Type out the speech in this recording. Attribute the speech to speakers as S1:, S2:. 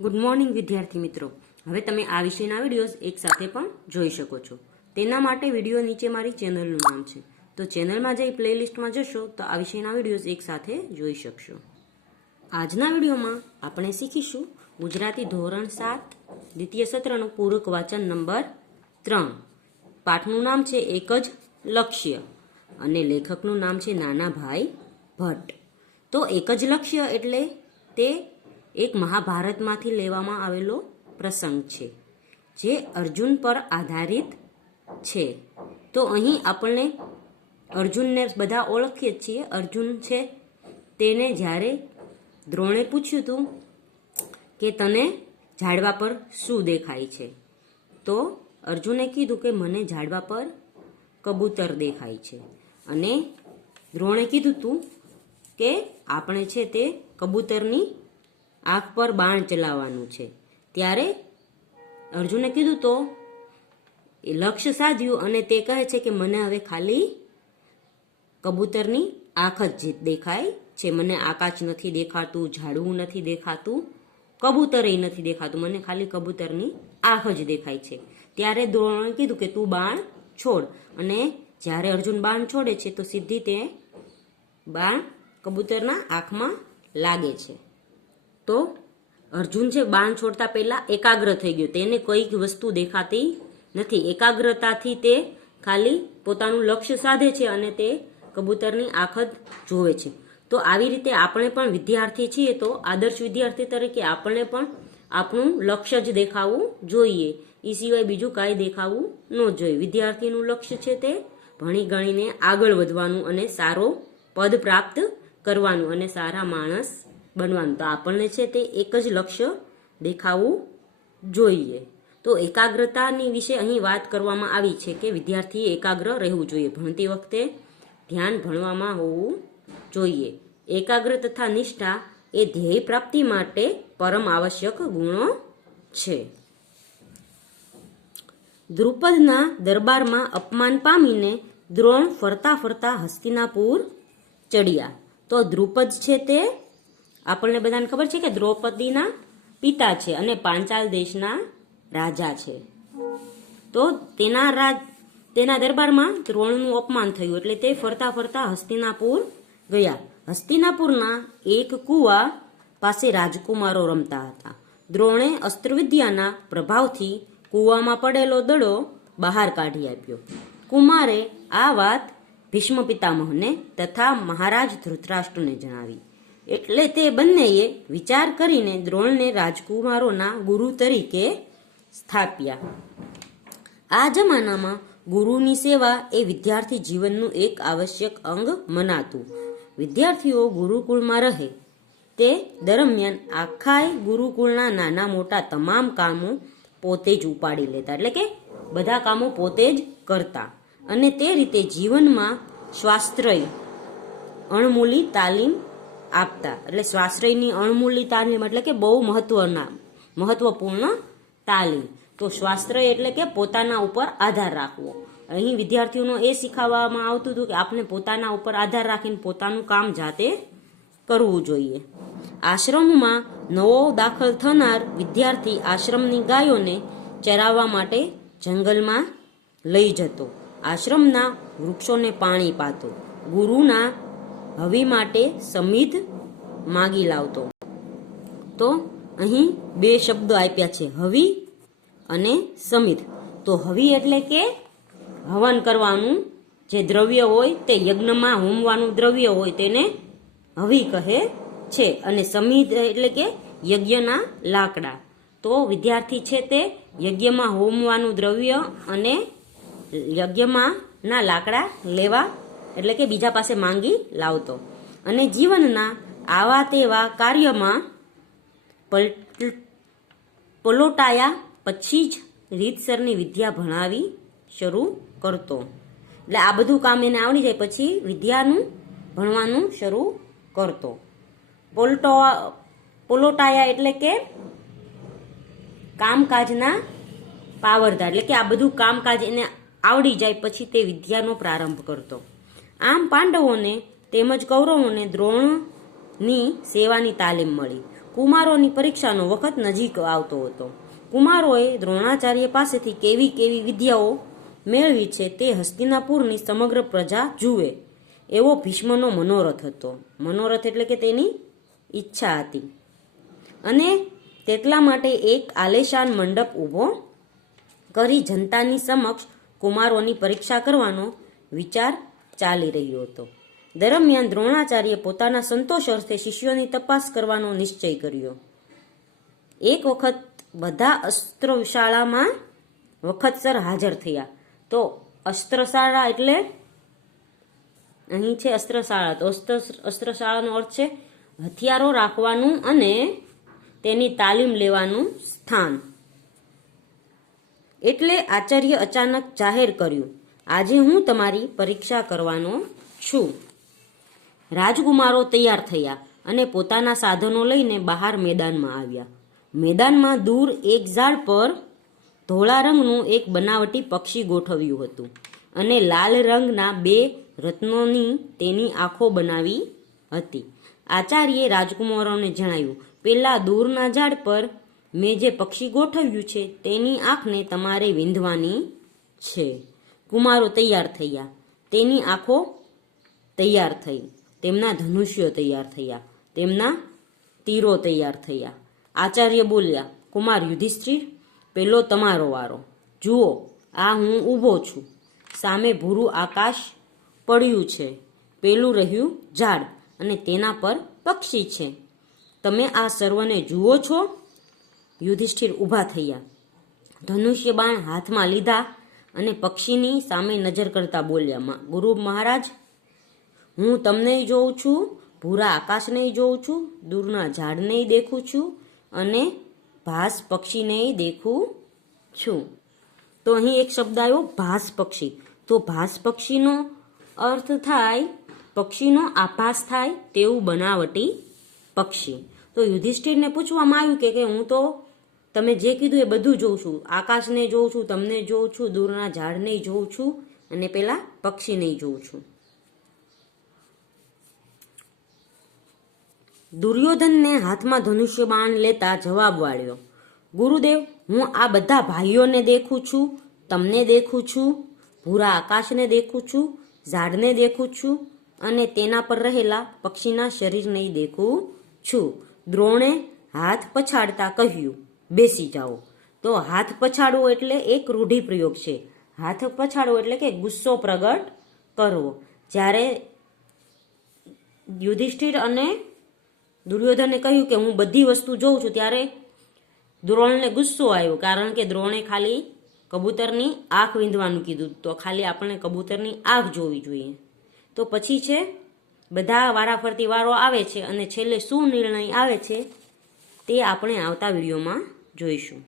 S1: Good morning વિદ્યાર્થી મિત્રો. હવે તમે આ વિષયના વિડીયોઝ એક સાથે પણ જોઈ શકો છો. તેના માટે વીડિયો નીચે મારી ચેનલનું નામ છે. તો ચેનલમાં જઈ પ્લેલિસ્ટમાં જશો તો આ વિષયના વિડીયોઝ એક સાથે જોઈ શકશો. આજના વિડીયોમાં આપણે શીખીશું ગુજરાતી ધોરણ સાત, દ્વિતીય સત્રનું પૂરક વાચન નંબર ત્રણ. પાઠનું નામ છે એક જ લક્ષ્ય અને લેખકનું નામ છે નાનાભાઈ ભટ્ટ. તો એક જ લક્ષ્ય એટલે તે એક મહાભારતમાંથી લેવામાં આવેલો પ્રસંગ છે, જે અર્જુન પર આધારિત છે. તો અહીં આપણને અર્જુનને બધા ઓળખીએ છીએ. અર્જુન છે તેને જ્યારે દ્રોણે પૂછ્યું હતું કે તને ઝાડવા પર શું દેખાય છે, તો અર્જુને કીધું કે મને ઝાડવા પર કબૂતર દેખાય છે. અને દ્રોણે કીધું તું કે આપણે છે તે કબૂતરની આંખ પર બાણ ચલાવવાનું છે. ત્યારે અર્જુને કીધું, તો? એ લક્ષ્ય સાધ્યું અને તે કહે છે કે, મને હવે ખાલી કબૂતરની આંખ જ દેખાય છે. મને આકાશ નથી દેખાતું, ઝાડવું નથી દેખાતું, કબૂતરે નથી દેખાતું. મને ખાલી કબૂતરની આંખ જ દેખાય છે. ત્યારે દ્રોણે કીધું કે, તું બાણ છોડ. અને જ્યારે અર્જુન બાણ છોડે છે, તો સીધી તે બાણ કબૂતરના આંખમાં લાગે છે. તો અર્જુન છે, બાણ છોડતા પહેલા એકાગ્ર થઈ ગયો. તેને કંઈક વસ્તુ દેખાતી નથી. એકાગ્રતાથી તે ખાલી પોતાનું લક્ષ્ય સાધે છે અને તે કબૂતરની આંખ જ જોવે છે. તો આવી રીતે આપણે પણ વિદ્યાર્થી છીએ તો આદર્શ વિદ્યાર્થી તરીકે આપણે પણ આપણું લક્ષ્ય જ દેખાવું જોઈએ. એ સિવાય બીજું કાંઈ દેખાવું ન જોઈએ. વિદ્યાર્થીનું લક્ષ્ય છે તે ભણી ગણીને આગળ વધવાનું અને સારો પદ પ્રાપ્ત કરવાનું અને સારા માણસ બનવાનું. તો આપણને છે તે એક જ લક્ષ્ય દેખાવું જોઈએ. તો એકાગ્રતાની વિશે અહીં વાત કરવામાં આવી છે કે વિદ્યાર્થીએ એકાગ્ર રહેવું જોઈએ. ભણતી વખતે ધ્યાન ભણવામાં હોવું જોઈએ. એકાગ્ર તથા નિષ્ઠા એ ધ્યેય પ્રાપ્તિ માટે પરમ આવશ્યક ગુણો છે. દ્રુપદના દરબારમાં અપમાન પામીને દ્રોણ ફરતા ફરતા હસ્તિનાપુર ચડ્યા. તો દ્રુપદ છે તે આપણને બધાને ખબર છે કે દ્રૌપદીના પિતા છે અને પાંચાલ દેશના રાજા છે. તો તેના રાજ, તેના દરબારમાં દ્રોણનું અપમાન થયું એટલે તે ફરતા ફરતા હસ્તિનાપુર ગયા. હસ્તિનાપુરના એક કુવા પાસે રાજકુમારો રમતા હતા. દ્રોણે અસ્ત્રવિદ્યાના પ્રભાવથી કૂવામાં પડેલો દડો બહાર કાઢી આપ્યો. કુમારે આ વાત ભીષ્મ પિતામહને તથા મહારાજ ધૃતરાષ્ટ્રને જણાવી. એટલે તે બંનેએ વિચાર કરીને દ્રોણને રાજકુમારોના ગુરુ તરીકે સ્થાપ્યા. આ જમાનામાં ગુરુની સેવા એ વિદ્યાર્થી જીવનનું એક આવશ્યક અંગ મનાતું. વિદ્યાર્થીઓ ગુરુકુળમાં રહે. તે દરમિયાન આખાય ગુરુકુળના નાના મોટા તમામ કામો પોતે જ ઉપાડી લેતા, એટલે કે બધા કામો પોતે જ કરતા. અને તે રીતે જીવનમાં સ્વાસ્ત્રય અણમૂલી તાલીમ આપતા. એટલે સ્વાશ્રયની અણમૂલી તાલીમ એટલે કે બહુ મહત્વના, મહત્વપૂર્ણ તાલીમ. તો સ્વાશ્રય એટલે કે પોતાના ઉપર આધાર રાખવો. અહીં વિદ્યાર્થીઓનો એ શીખવવામાં આવતું હતું કે આપણે પોતાના ઉપર આધાર રાખીને પોતાનું કામ જાતે કરવું જોઈએ. આશ્રમમાં નવો દાખલ થનાર વિદ્યાર્થી આશ્રમની ગાયોને ચરાવવા માટે જંગલમાં લઈ જતો. આશ્રમના વૃક્ષોને પાણી પાતો. ગુરુના હવી માટે સમિત માગી લાવતો. તો અહીં બે શબ્દો આપ્યા છે, હવી અને સમિત. તો હવી એટલે કે હવન કરવાનું જે દ્રવ્ય હોય તે યજ્ઞમાં હોમવાનું દ્રવ્ય હોય તેને હવી કહે છે. અને સમિત એટલે કે યજ્ઞના લાકડા. તો વિદ્યાર્થી છે તે યજ્ઞમાં હોમવાનું દ્રવ્ય અને યજ્ઞમાં ના લાકડા લેવા એટલે કે બીજા પાસે માંગી લાવતો. અને જીવનના આવા તેવા કાર્યમાં પલોટાયા પછી જ રીતસરની વિદ્યા ભણાવી શરૂ કરતો. એટલે આ બધું કામ એને આવડી જાય પછી વિદ્યાનું ભણવાનું શરૂ કરતો. પોલટો પોલોટાયા એટલે કે કામકાજના પાવરદાર. એટલે કે આ બધું કામકાજ એને આવડી જાય પછી તે વિદ્યાનો પ્રારંભ કરતો. આમ પાંડવોને તેમજ કૌરવોને દ્રોણની સેવાની તાલીમ મળી. કુમારોની પરીક્ષાનો વખત નજીક આવતો હતો. કુમારોએ દ્રોણાચાર્ય પાસેથી કેવી કેવી વિદ્યાઓ મેળવી છે તે હસ્તિનાપુરની સમગ્ર પ્રજા જુએ. એવો ભીષ્મનો મનોરથ હતો. મનોરથ એટલે કે તેની ઈચ્છા હતી. અને તેટલા માટે એક આલેશાન મંડપ ઊભો કરી જનતાની સમક્ષ કુમારોની પરીક્ષા કરવાનો વિચાર ચાલી રહ્યો હતો. દરમિયાન દ્રોણાચાર્ય પોતાના સંતોષ અર્થે શિષ્યોની તપાસ કરવાનો નિશ્ચય કર્યો. એક વખત બધા અસ્ત્રશાળામાં વખતસર હાજર થયા. તો અસ્ત્રશાળા એટલે? અહીં છે અસ્ત્રશાળા. તો અસ્ત્ર, અસ્ત્રશાળાનો અર્થ છે હથિયારો રાખવાનું અને તેની તાલીમ લેવાનું સ્થાન. એટલે આચાર્ય અચાનક જાહેર કર્યું. આજે હું તમારી પરીક્ષા કરવાનો છું. રાજકુમારો તૈયાર થયા અને પોતાના સાધનો લઈને બહાર મેદાનમાં આવ્યા. મેદાનમાં દૂર એક ઝાડ પર ધોળા રંગનું એક બનાવટી પક્ષી ગોઠવ્યું હતું અને લાલ રંગના બે રત્નોની તેની આંખો બનાવી હતી. આચાર્યે રાજકુમારોને જણાવ્યું, પેલા દૂરના ઝાડ પર મેં જે પક્ષી ગોઠવ્યું છે તેની આંખને તમારે વિંધવાની છે. કુમારો તૈયાર થયા. તેની આંખો તૈયાર થઈ. તેમના ધનુષ્યો તૈયાર થયા. તેમના તીરો તૈયાર થયા. આચાર્ય બોલ્યા, કુમાર યુધિષ્ઠિર, પેલો તમારો વારો. જુઓ, આ હું ઊભો છું. સામે ભૂરું આકાશ પડ્યું છે. પેલું રહ્યું ઝાડ અને તેના પર પક્ષી છે. તમે આ સર્વને જુઓ છો? યુધિષ્ઠિર ઊભા થયા. ધનુષ્ય બાણ હાથમાં લીધા અને પક્ષીની સામે નજર કરતા બોલ્યા ગુરુ મહારાજ, હું તમને જોઉં છું, ભૂરા આકાશને જોઉં છું, દૂરના ઝાડને દેખું છું અને ભાસ પક્ષીને દેખું છું. તો અહીં એક શબ્દ આવ્યો, ભાસ પક્ષી. તો ભાસ પક્ષીનો અર્થ થાય, પક્ષીનો આભાસ થાય તેવું બનાવટી પક્ષી. તો યુધિષ્ઠિરને પૂછવામાં આવ્યું કે હું તો તમે જે કીધું એ બધું જોઉં છું. આકાશને જોઉં છું, તમને જોઉં છું, દૂરના ઝાડને જોઉં છું અને પેલા પક્ષીને જોઉં છું. દુર્યોધનને હાથમાં ધનુષ્ય બાણ લેતા જવાબ વાળ્યો, ગુરુદેવ, હું આ બધા ભાઈઓને દેખું છું, તમને દેખું છું, ભૂરા આકાશને દેખું છું, ઝાડને દેખું છું અને તેના પર રહેલા પક્ષીના શરીરને દેખું છું. દ્રોણે હાથ પછાડતા કહ્યું બેસી જાઓ. તો હાથ પછાડવો એટલે એક રૂઢિપ્રયોગ છે. હાથ પછાડવો એટલે કે ગુસ્સો પ્રગટ કરવો. જ્યારે યુધિષ્ઠિર અને દુર્યોધને કહ્યું કે હું બધી વસ્તુ જોઉં છું, ત્યારે દ્રોણને ગુસ્સો આવ્યો, કારણ કે દ્રોણે ખાલી કબૂતરની આંખ વીંધવાનું કીધું. તો ખાલી આપણે કબૂતરની આંખ જોવી જોઈએ. તો પછી છે, બધા વારાફરતી વારો આવે છે અને છેલ્લે શું નિર્ણય આવે છે તે આપણે આવતા વિડીયોમાં જોઈશું.